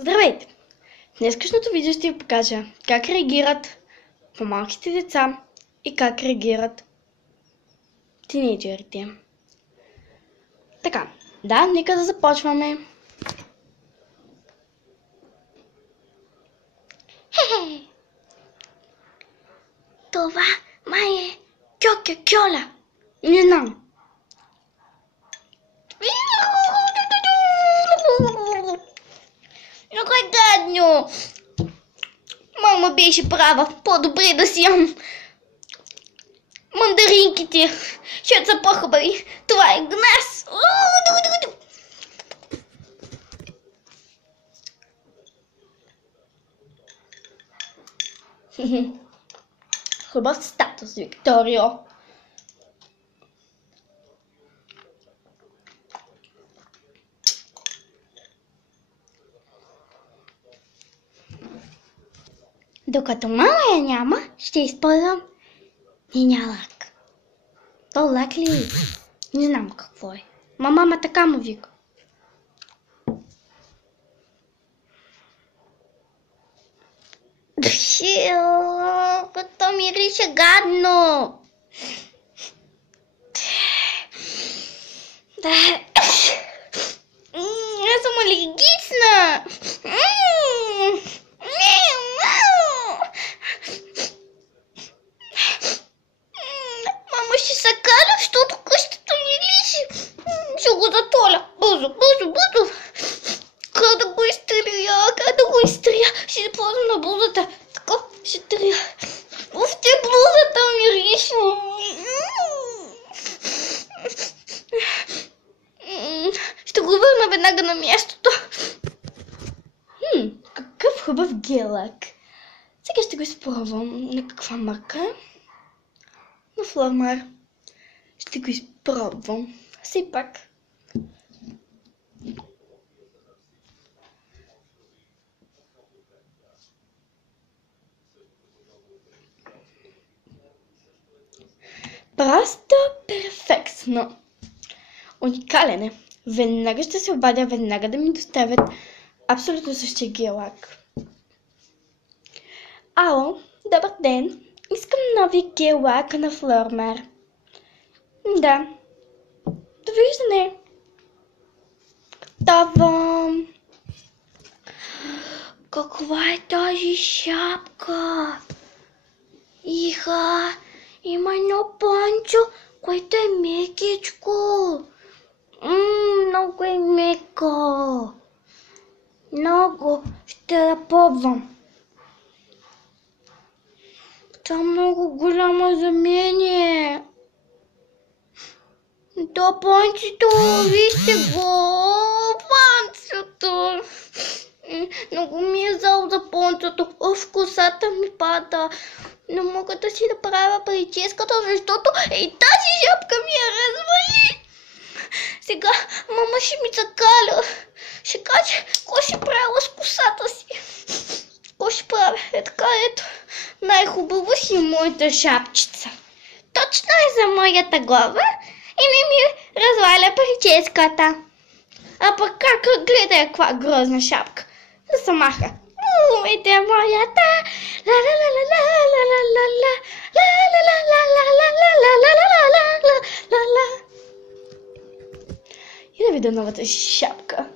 Здравейте! В днескашното видео ще ви покажа как реагират по-малките деца и как реагират тинейджерите. Така, нека да започваме. Хе-хе! Това май е кьо-кьо-кьоля. Не знам. Много е гадно. Мама беше права. По-добре да си ям мандаринките, защото са по-хубави. Това е гнас. Хубав статус, Викторио. Докато мама я няма, ще използвам нейния лак. То лак ли е? Не знам какво е. Мама така му вика. Като мирише гадно. Аз съм алергична. Мама ще се каля, защото къщата мирише. Ще го затоля. Бързо. Как да го изтрия? Ще се ползвам на блузата. Така, ще трия. Те блузата мирише. Ще го върна веднага на мястото. Какъв хубав гелък. Сега ще го изпробвам. На каква марка? На Флормар. Ще го изпробвам. Все пак. Просто перфектно. Уникален е. Веднага ще се обадя, веднага да ми доставят абсолютно същия гелък. Ало, добър ден. Искам нови гелък на Флормар. Да. Довиждане. Готово. Каква е тази шапка? Иха, има едно пончо, което е мекичко. Много е меко. Много. Ще да пробвам. Това много голямо за мене. То пончето, вижте го. Пончето. Много ми е зал за пончето. Косата ми пада. Не мога да си направя прическата, защото и тази шапка ми я развали. Сега мама ще ми закаля. Ще каже, какво ще правила с косата си. Какво ще правя? Така, ето. Най-хубаво си е моята шапчица. Точно е за моята глава и ми разваля прическата. А пък как гледай каква грозна шапка. Да се маха. Ете моята. И да видя новата шапка.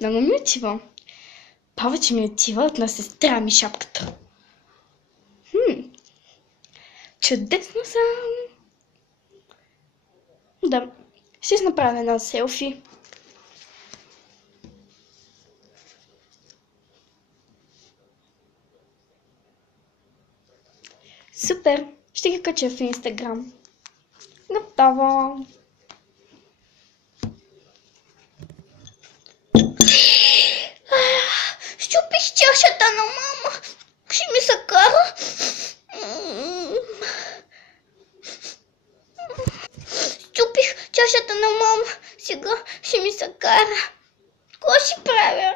Много ми отива. Повече ми отива от на сестра ми шапката. Чудесно съм. Да, ще направя едно селфи. Супер! Ще ги кача в Инстаграм. Готово! Щупих чашата на мама. Ще ми се кара. Щупих чашата на мама. Сега ще ми се кара. Какво ще правя?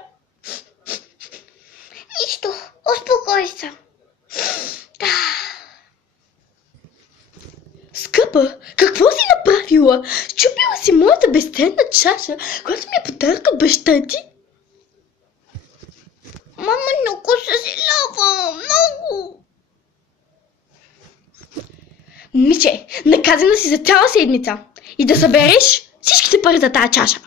Нищо. Успокой се. Скъп Еба, какво си направила? Счупила си моята безценна чаша, която ми е подарка баща ти? Мама, много съжалява, много. Момиче, наказана си за цяла седмица и да събереш всичките пари за тази чаша.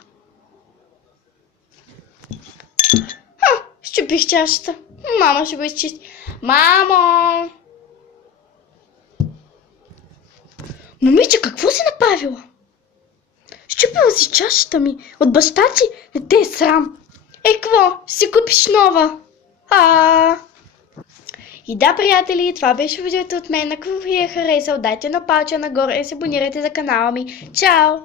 Счупих чашата. Мама ще го изчисти. Мамо! Момиче, какво си направила? Счупила си чашата ми от баща ти, не те е срам. Какво? Ще си купиш нова. И да, приятели, това беше видеото от мен. Ако ви е харесал, дайте на палча нагоре и се абонирайте за канала ми. Чао!